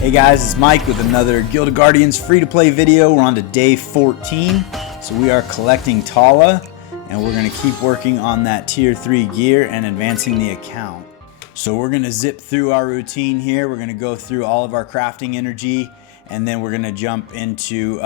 Hey guys, it's Mike with another Guild of Guardians free-to-play video. We're on to day 14, so we are collecting Tala, and we're going to keep working on that tier 3 gear and advancing the account. So we're going to zip through our routine here. We're going to go through all of our crafting energy, and then we're going to jump into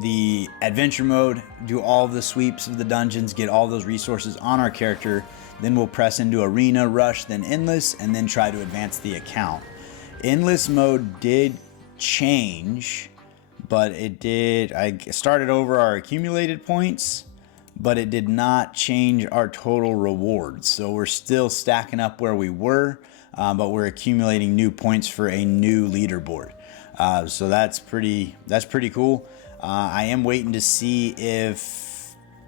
the adventure mode, do all of the sweeps of the dungeons, get all those resources on our character. Then we'll press into arena, rush, then endless, and then try to advance the account. Endless mode did change, but I started over our accumulated points, but it did not change our total rewards. So we're still stacking up where we were, but we're accumulating new points for a new leaderboard. So that's pretty cool. I am waiting to see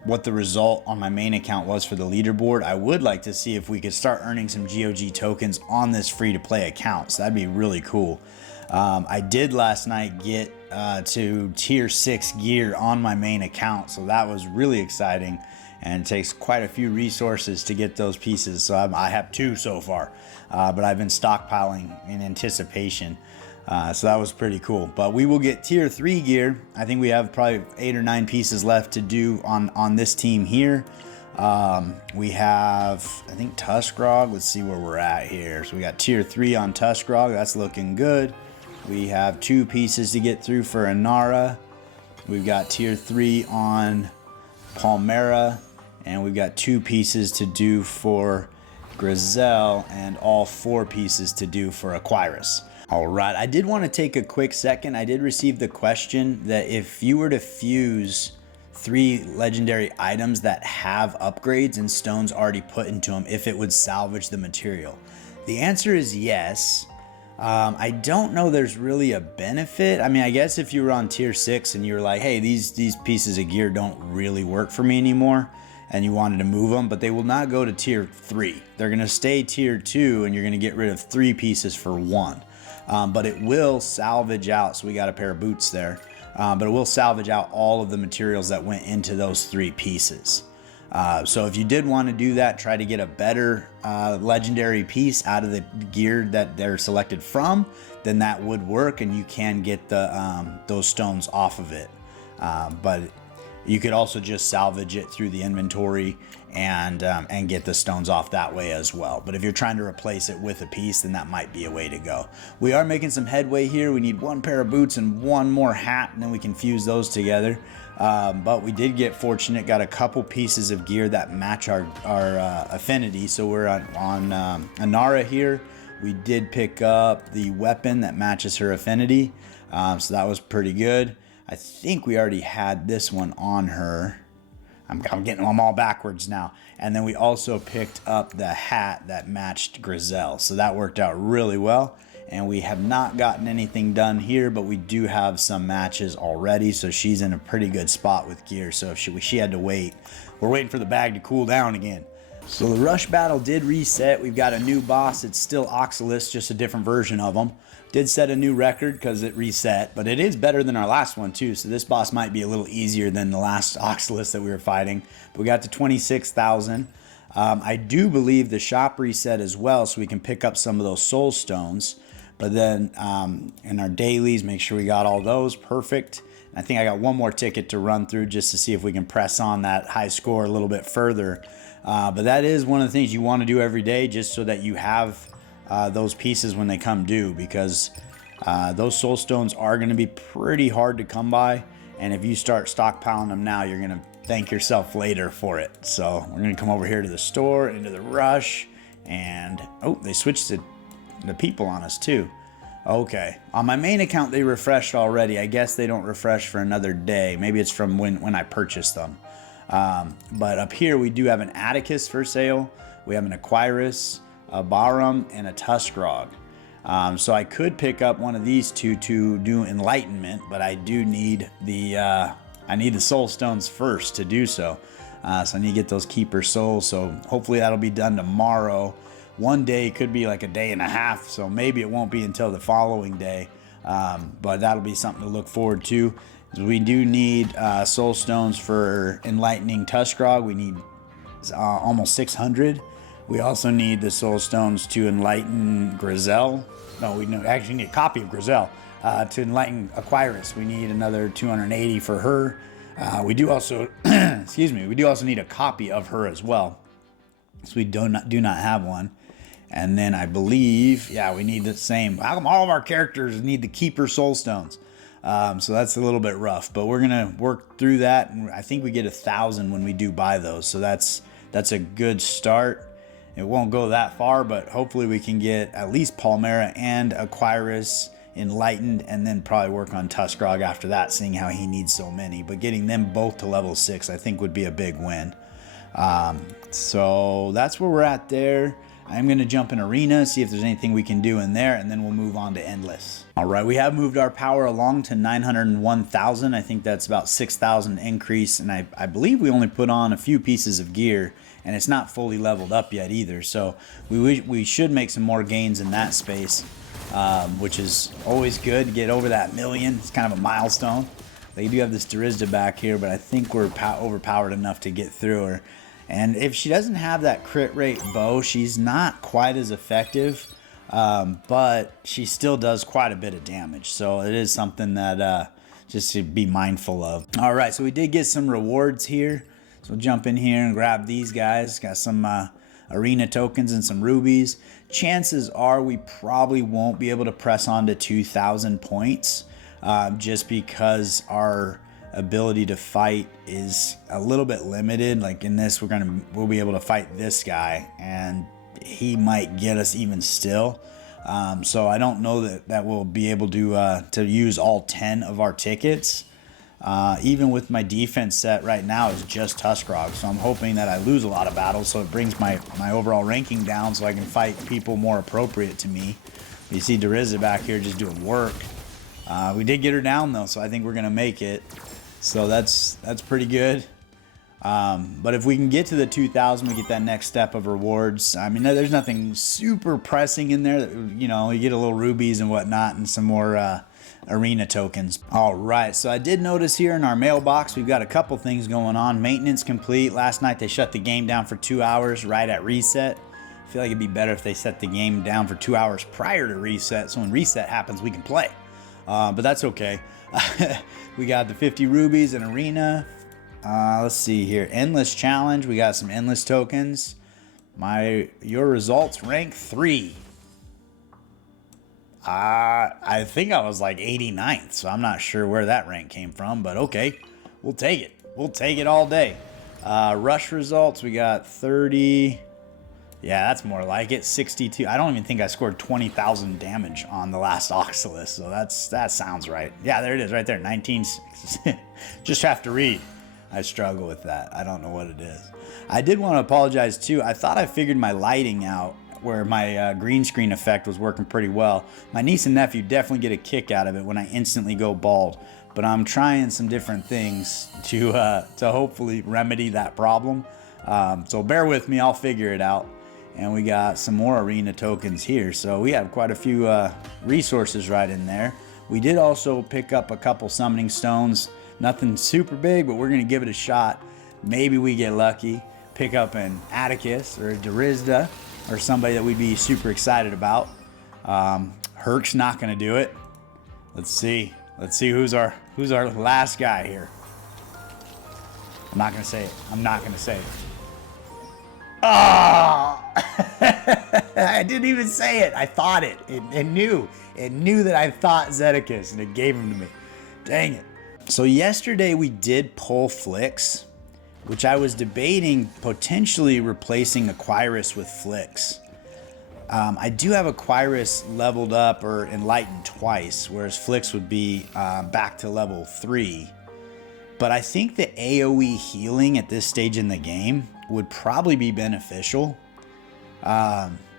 what the result on my main account was for the leaderboard. I would like to see if we could start earning some GoG tokens on this free-to-play account. So that'd be really cool. I did last night get to tier 6 gear on my main account, so that was really exciting, and it takes quite a few resources to get those pieces. So I have 2 so far, but I've been stockpiling in anticipation. So that was pretty cool. But we will get tier 3 gear. I think we have probably 8 or 9 pieces left to do on this team here. We have, I think, Tuskrog. Let's see where we're at here. So we got tier 3 on Tuskrog. That's looking good. We have 2 pieces to get through for Inara. We've got tier 3 on Palmera. And we've got 2 pieces to do for Grizel and all 4 pieces to do for Aquirus. All right, I did want to take a quick second. I did receive the question that if you were to fuse 3 legendary items that have upgrades and stones already put into them, if it would salvage the material. The answer is yes. I don't know there's really a benefit. I mean, I guess if you were on tier 6 and you were like, hey, these pieces of gear don't really work for me anymore, and you wanted to move them, but they will not go to tier 3. They're going to stay tier 2, and you're going to get rid of 3 pieces for 1. But it will salvage out, so we got a pair of boots there, but it will salvage out all of the materials that went into those 3 pieces. So if you did want to do that, try to get a better legendary piece out of the gear that they're selected from, then that would work, and you can get those stones off of it. But you could also just salvage it through the inventory and get the stones off that way as well. But if you're trying to replace it with a piece, then that might be a way to go. We are making some headway here. We need 1 pair of boots and 1 more hat, and then we can fuse those together. But we did get fortunate, got a couple pieces of gear that match our affinity. So we're on Inara here. We did pick up the weapon that matches her affinity. So that was pretty good. I think we already had this one on her. I'm getting them all backwards now. And then we also picked up the hat that matched Grizel. So that worked out really well. And we have not gotten anything done here, but we do have some matches already. So she's in a pretty good spot with gear. So if she had to wait, we're waiting for the bag to cool down again. So the rush battle did reset. We've got a new boss. It's still Oxalis, just a different version of them. Did set a new record because it reset, but it is better than our last one too. So this boss might be a little easier than the last Oxalis that we were fighting. But we got to 26,000. I do believe the shop reset as well, so we can pick up some of those soul stones. But then in our dailies, make sure we got all those perfect. And I think I got 1 more ticket to run through just to see if we can press on that high score a little bit further. But that is one of the things you want to do every day, just so that you have those pieces when they come due, because those soul stones are going to be pretty hard to come by, and if you start stockpiling them now, you're going to thank yourself later for it. So we're going to come over here to the store, into the rush, and oh, they switched the people on us too. Okay, on my main account they refreshed already. I guess they don't refresh for another day. Maybe it's from when I purchased them. But up here we do have an Atticus for sale. We have an Aquirus, a Barum, and a Tuskrog. So I could pick up one of these 2 to do enlightenment, but I do need the soul stones first to do so. So I need to get those keeper souls. So hopefully that'll be done tomorrow. One day could be like a day and a half, so maybe it won't be until the following day. But that'll be something to look forward to. We do need soul stones for enlightening Tuskrog. We need almost 600. We also need the soul stones to enlighten Grizel. No, we actually need a copy of Grizel to enlighten Aquirus. We need another 280 for her. We do also, excuse me, we do also need a copy of her as well. So we do not have one. And then I believe, yeah, we need the same. How come all of our characters need the Keeper Soul Stones? So that's a little bit rough, but we're gonna work through that. And I think we get 1,000 when we do buy those. So that's a good start. It won't go that far, but hopefully we can get at least Palmera and Aquirus enlightened, and then probably work on Tuskrog after that, seeing how he needs so many. But getting them both to level 6, I think, would be a big win. So that's where we're at there. I'm going to jump in Arena, see if there's anything we can do in there, and then we'll move on to Endless. All right, we have moved our power along to 901,000. I think that's about 6,000 increase, and I believe we only put on a few pieces of gear, and it's not fully leveled up yet either. So we should make some more gains in that space, which is always good to get over that million. It's kind of a milestone. They do have this Durizda back here, but I think we're overpowered enough to get through her. And if she doesn't have that crit rate bow, she's not quite as effective, but she still does quite a bit of damage. So it is something that just to be mindful of. All right, so we did get some rewards here. So we'll jump in here and grab these guys. Got some arena tokens and some rubies. Chances are we probably won't be able to press on to 2,000 points just because our ability to fight is a little bit limited. Like in this, we'll be able to fight this guy, and he might get us even still. So I don't know that we'll be able to use all 10 of our tickets. Even with my defense set right now is just Tuskrog, so I'm hoping that I lose a lot of battles, so it brings my overall ranking down, so I can fight people more appropriate to me. You see Durizda back here just doing work. We did get her down though, so I think we're gonna make it. So that's pretty good. But if we can get to the 2,000, we get that next step of rewards. I mean, there's nothing super pressing in there. You know, you get a little rubies and whatnot, and some more arena tokens. All right, so I did notice here in our mailbox, we've got a couple things going on. Maintenance complete. Last night they shut the game down for 2 hours right at reset. I feel like it'd be better if they set the game down for 2 hours prior to reset, so when reset happens, we can play. But that's okay. We got the 50 rubies in arena. Let's see here. Endless challenge. We got some endless tokens. Your results rank 3. I think I was like 89th, so I'm not sure where that rank came from, but okay. We'll take it. We'll take it all day. Rush results. We got 30. Yeah, that's more like it. 62. I don't even think I scored 20,000 damage on the last Oxalis, so that sounds right. Yeah, there it is right there. 19. Just have to read. I struggle with that. I don't know what it is. I did want to apologize too. I thought I figured my lighting out, where my green screen effect was working pretty well. My niece and nephew definitely get a kick out of it when I instantly go bald, but I'm trying some different things to hopefully remedy that problem. So bear with me, I'll figure it out. And we got some more arena tokens here, so we have quite a few resources right in there. We did also pick up a couple summoning stones. Nothing super big, but we're gonna give it a shot. Maybe we get lucky, pick up an Atticus or a Durizda or somebody that we'd be super excited about. Herc's not gonna do it. Let's see who's our last guy here. I'm not gonna say it. I'm not gonna say it. Oh! I didn't even say it. I thought it. It knew that I thought Zedicus, and it gave him to me. Dang it. So yesterday we did pull Flix, which I was debating potentially replacing Aquirus with Flix. I do have Aquirus leveled up or enlightened twice, whereas Flix would be back to level 3. But I think the AoE healing at this stage in the game would probably be beneficial.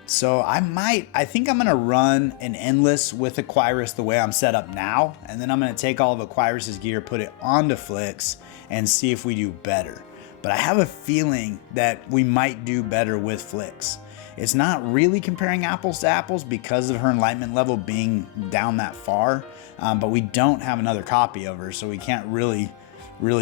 So I think I'm gonna run an endless with Aquirus the way I'm set up now, and then I'm gonna take all of Aquirus's gear, put it onto Flix, and see if we do better. But I have a feeling that we might do better with Flix. It's not really comparing apples to apples because of her enlightenment level being down that far, but we don't have another copy of her, so we can't really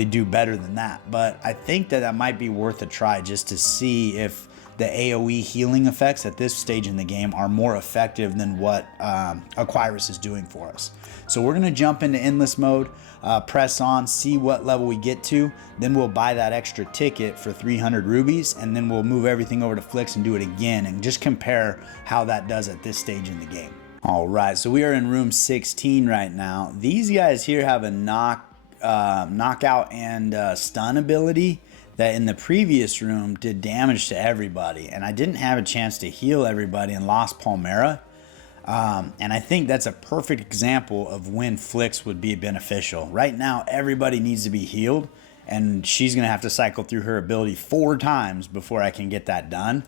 do better than that. But I think that might be worth a try just to see if the AoE healing effects at this stage in the game are more effective than what Aquyrus is doing for us. So we're gonna jump into endless mode, press on, see what level we get to, then we'll buy that extra ticket for 300 rubies, and then we'll move everything over to Flix and do it again and just compare how that does at this stage in the game. All right, so we are in room 16 right now. These guys here have a knockout and stun ability that in the previous room did damage to everybody, and I didn't have a chance to heal everybody and lost Palmera. And I think that's a perfect example of when Flix would be beneficial. Right now, everybody needs to be healed, and she's going to have to cycle through her ability 4 times before I can get that done.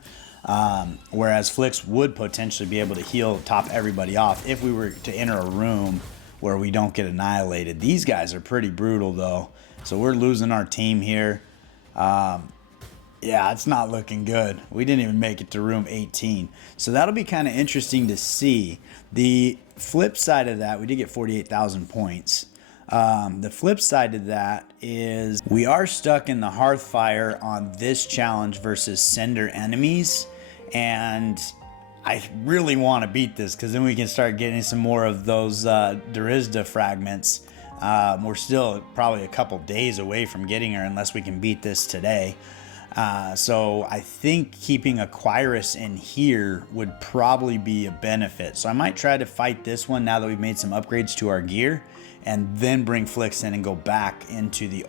Whereas Flix would potentially be able to heal, top everybody off if we were to enter a room where we don't get annihilated. These guys are pretty brutal though, so we're losing our team here. Yeah, it's not looking good. We didn't even make it to room 18, so that'll be kind of interesting to see. The flip side of that, we did get 48,000 points. The flip side of that is we are stuck in the Hearthfire on this challenge versus Sender enemies, and I really want to beat this because then we can start getting some more of those Durizda fragments. We're still probably a couple days away from getting her unless we can beat this today. So I think keeping Aquyrus in here would probably be a benefit. So I might try to fight this one now that we've made some upgrades to our gear, and then bring Flix in and go back into the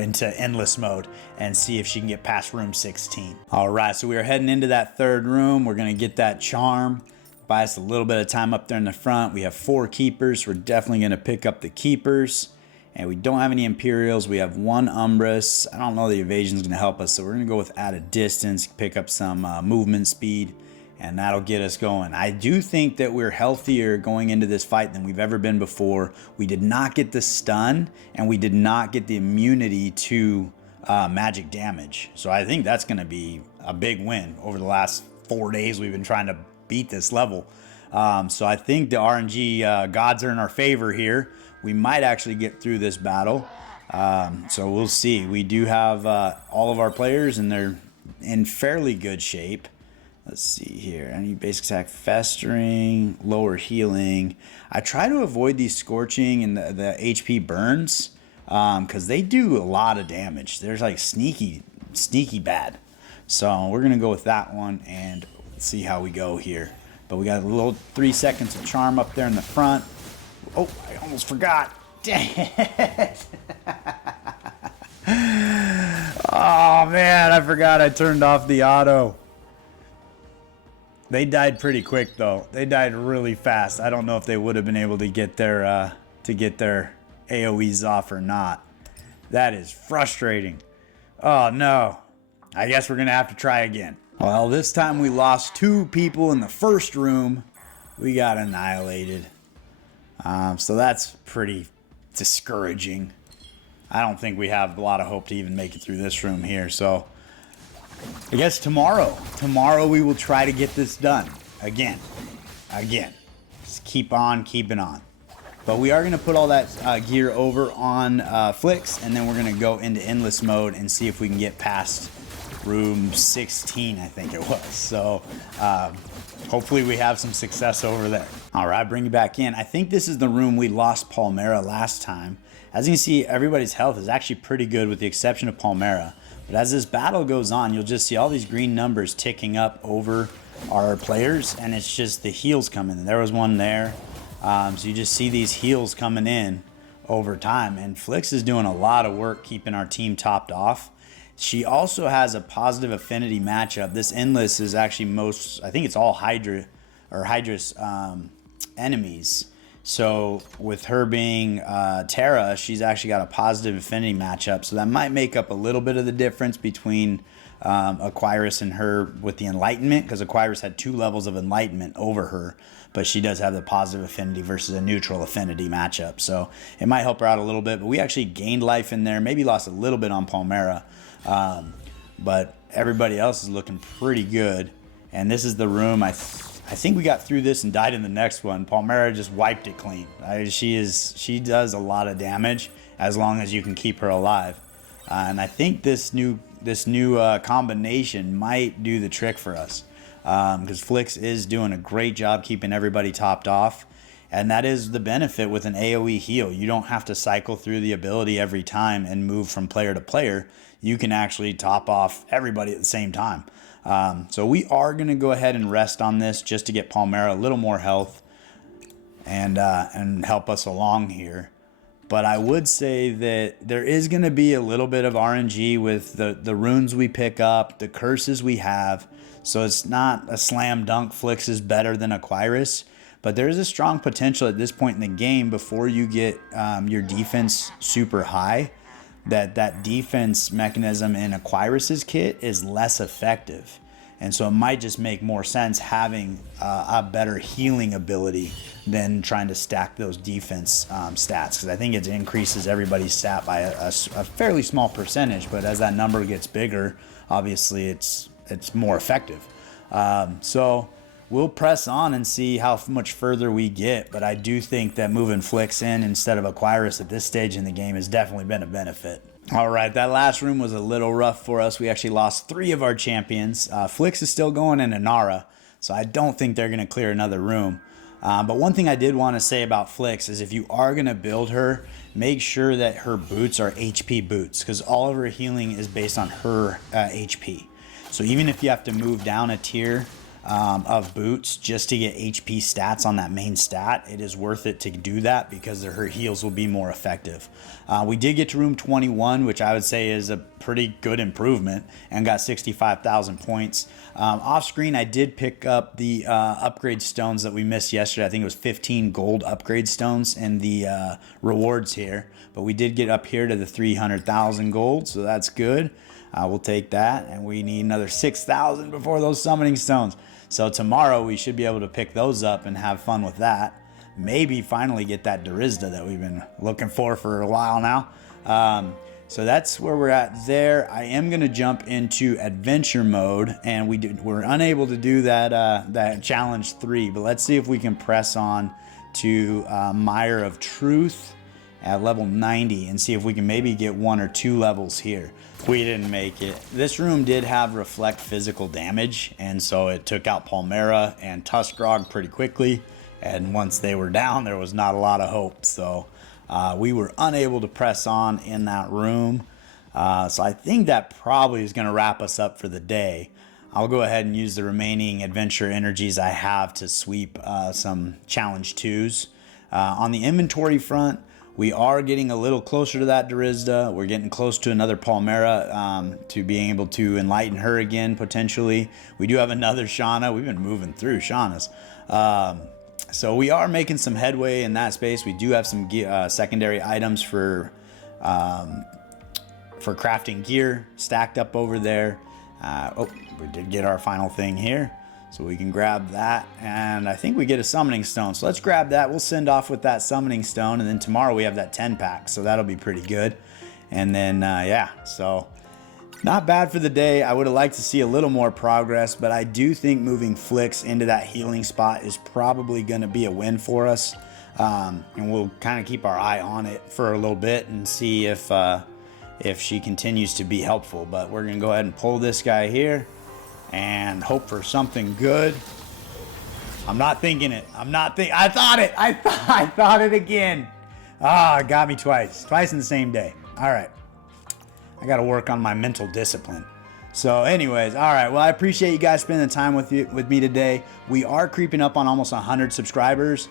into endless mode and see if she can get past room 16. All right, so we are heading into that third room. We're gonna get that charm, buy us a little bit of time up there in the front. We have 4 keepers. We're definitely gonna pick up the keepers. And we don't have any Imperials. We have 1 Umbrus. I don't know the evasion's gonna help us, so we're gonna go with added distance, pick up some movement speed, and that'll get us going. I do think that we're healthier going into this fight than we've ever been before. We did not get the stun, and we did not get the immunity to magic damage. So I think that's gonna be a big win over the last 4 days we've been trying to beat this level. So I think the RNG gods are in our favor here. We might actually get through this battle. So we'll see. We do have all of our players, and they're in fairly good shape. Let's see here. Any basic attack, festering, lower healing. I try to avoid these scorching and the HP burns because they do a lot of damage. They're like sneaky bad. So we're gonna go with that one and see how we go here. But we got a little 3 seconds of charm up there in the front. Oh, I almost forgot. Dang it. Oh man, I forgot I turned off the auto. They died pretty quick though. They died really fast. I don't know if they would have been able to get their AoEs off or not. That is frustrating. Oh no. I guess we're gonna have to try again. Well, this time we lost 2 people in the first room. We got annihilated. So that's pretty discouraging. I don't think we have a lot of hope to even make it through this room here. So I guess tomorrow we will try to get this done again. Just keep on keeping on. But we are going to put all that gear over on Flix, and then we're going to go into endless mode and see if we can get past room 16, I think it was. So hopefully we have some success over there. All right, bring you back in. I think this is the room we lost Palmera last time. As you can see, everybody's health is actually pretty good with the exception of Palmera. But as this battle goes on, you'll just see all these green numbers ticking up over our players, and it's just the heals coming in. There was one there. So you just see these heals coming in over time, and Flix is doing a lot of work keeping our team topped off. She also has a positive affinity matchup. This endless is actually I think it's all Hydra's enemies. So with her being Terra, she's actually got a positive affinity matchup. So that might make up a little bit of the difference between Aquyrus and her with the enlightenment, because Aquyrus had 2 levels of enlightenment over her, but she does have the positive affinity versus a neutral affinity matchup. So it might help her out a little bit, but we actually gained life in there, maybe lost a little bit on Palmera, but everybody else is looking pretty good. And this is the room I think we got through this and died in the next one. Palmera just wiped it clean. She does a lot of damage as long as you can keep her alive. And I think this new combination might do the trick for us, because Flix is doing a great job keeping everybody topped off. And that is the benefit with an AoE heal. You don't have to cycle through the ability every time and move from player to player. You can actually top off everybody at the same time. So we are going to go ahead and rest on this just to get Palmera a little more health and help us along here. But I would say that there is going to be a little bit of RNG with the runes we pick up, the curses we have. So it's not a slam dunk Flix is better than Aquyrus. But there is a strong potential at this point in the game, before you get your defense super high, that defense mechanism in Aquyrus's kit is less effective. And so it might just make more sense having a better healing ability than trying to stack those defense stats, because I think it increases everybody's stat by a fairly small percentage. But as that number gets bigger, obviously it's more effective. So we'll press on and see how much further we get, but I do think that moving Flix in instead of Aquyrus at this stage in the game has definitely been a benefit. All right, that last room was a little rough for us. We actually lost 3 of our champions. Flix is still going in Inara, so I don't think they're going to clear another room. But one thing I did want to say about Flix is, if you are going to build her, make sure that her boots are HP boots, because all of her healing is based on her HP. So even if you have to move down a tier of boots just to get HP stats on that main stat, it is worth it to do that, because her heals will be more effective. We did get to room 21, which I would say is a pretty good improvement, and got 65,000 points. Off screen, I did pick up the upgrade stones that we missed yesterday. I think it was 15 gold upgrade stones in the rewards here, but we did get up here to the 300,000 gold, so that's good. We'll take that, and we need another 6,000 before those summoning stones. So tomorrow we should be able to pick those up and have fun with that. Maybe finally get that Durizda that we've been looking for a while now. So that's where we're at there. I am going to jump into adventure mode, and we're unable to do that challenge 3, but let's see if we can press on to Mire of Truth at level 90 and see if we can maybe get 1 or 2 levels here. We didn't make it. This room did have reflect physical damage, and so it took out Palmera and Tuskrog pretty quickly, and once they were down, there was not a lot of hope. So we were unable to press on in that room. So I think that probably is going to wrap us up for the day. I'll go ahead and use the remaining adventure energies I have to sweep some challenge 2s. On the inventory front, we are getting a little closer to that Durizda. We're getting close to another Palmera, to being able to enlighten her again, potentially. We do have another Shauna. We've been moving through Shaunas. So we are making some headway in that space. We do have some secondary items for crafting gear stacked up over there. We did get our final thing here. So we can grab that, and I think we get a summoning stone. So let's grab that. We'll send off with that summoning stone, and then tomorrow we have that 10-pack, so that'll be pretty good. And then, yeah, so not bad for the day. I would have liked to see a little more progress, but I do think moving Flix into that healing spot is probably going to be a win for us. And we'll kind of keep our eye on it for a little bit and see if she continues to be helpful. But we're going to go ahead and pull this guy here and hope for something good. I'm not thinking it. I thought it. I thought it again. It got me twice in the same day. All right. I got to work on my mental discipline. So anyways, all right. Well, I appreciate you guys spending the time with me today. We are creeping up on almost 100 subscribers,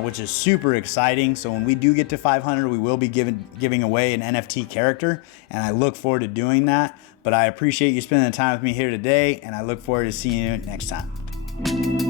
which is super exciting. So when we do get to 500, we will be giving away an NFT character, and I look forward to doing that. But I appreciate you spending the time with me here today, and I look forward to seeing you next time.